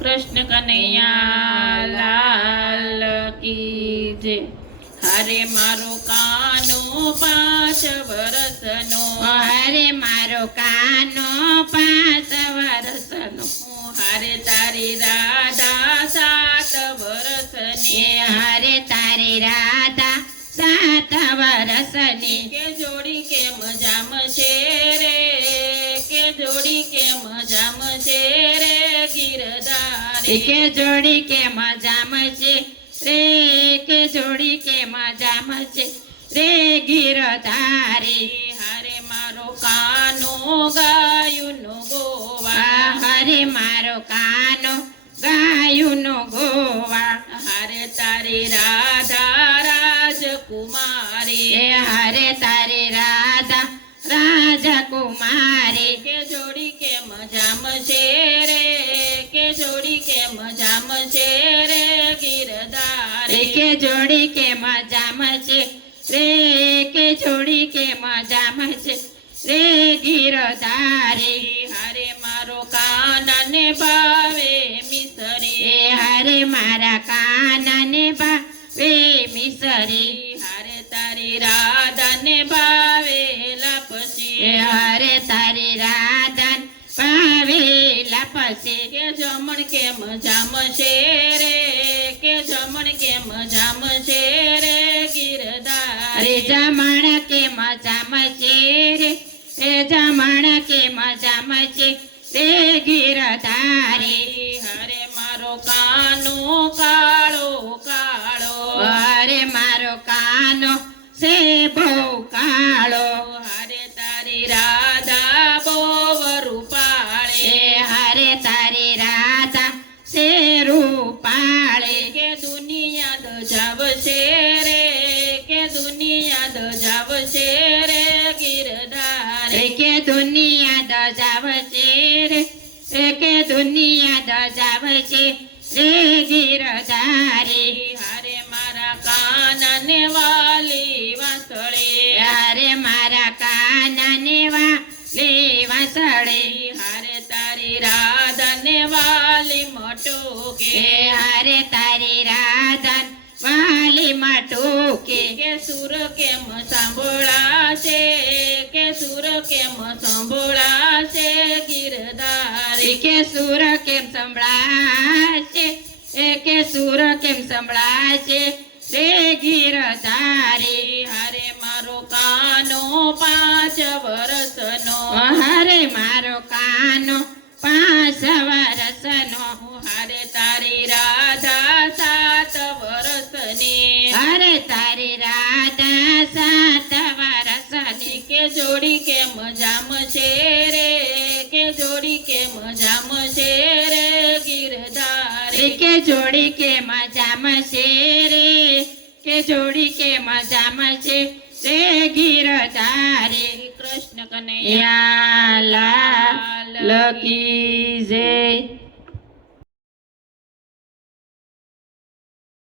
કૃષ્ણ કનૈયા લાલ કી જય. હરે મારો કાનો 5 વર્ષનો, હરે મારો કાનો 5 વર્ષનો, હરે તારી રાધા 7 વર્ષની, હરે તારી રાધા 7 વર્ષની. કે જોડી કે મજામ છે રે, કે જોડી કે મજામ છે રે ગિરધારી, કે જોડી કે મજામ છે રે, કે જોડી કે મજામ છે રે ગિરધારી. હરે મારો કાનો ગાયુંનો ગોવા, હરે મારો કાનો ગાયુંનો ગોવા, હરે તારી રાધા રાજકુમારી, હરે તારી રાધા રાજકુમારી. કે જોડી કે મજામ છે રે, કે જોડી કે મજામ છે રે ગિરધારી, કે જોડી કે મજામ છે રે, કે જોડી કે મજામ છે રે ગિરધારી. હરે મારો કાનને ભાવે મિસરી, હરે મારા કાનને ભાવે મિસરી, હરે તારી રાધાને ભાવે લાપસી, હરે તારી રાધન ભાવેલા પછી. કે જમણ કે મજામ છે રે, કે જમણ કે મજામ છે રે ગિરધારી, જમણ કે મજામ છે રે, જમણ કે મજામ છે રે ગિરધારી. હરે મારો કાનો કાળો કાળો, હરે મારો કાનો છે બહુ કાળો, હરે તારી રાધા બહુ રૂપાળે, હરે તારી રાધા છે રૂપાળી. કે દુનિયા દજાવશે રે, કે દુનિયા દજાવશે રે ગિરધારી, કે દુનિયા દજાવશે રે, કે દુનિયા દજાવશે રે ગિરધારી. હરે મારા કાનને વાલી વાસળે, હરે મારા કાનને વાલી વાસળે, હરે તારી રાધાને વાલી મટોકે, હરે તારી રાધન વાલી માટુકે. કે સુર કેમ સાંભળાશે, કે સુર કેમ સાંભળાશે ગિરધારી, કે સુર કેમ સંભળાશે, કે સુર કેમ સંભળાશે રે ગિરધારી. હરે મારો કાનો 5 વર્ષનો, હરે મારો કાનો 5 વર્ષનો, હરે તારી રાધા 7 વર્ષની, હરે તારી રાધા 7 વર્ષની. કે જોડી કે મજામ છે રે, કે જોડી કે મજામ છે રે ગિરધારી, કે જોડી કે મજામ છે રે, કે જોડી કે મજામ છે રે ગિરધારી. કૃષ્ણ કનૈયા લાલ કી જય.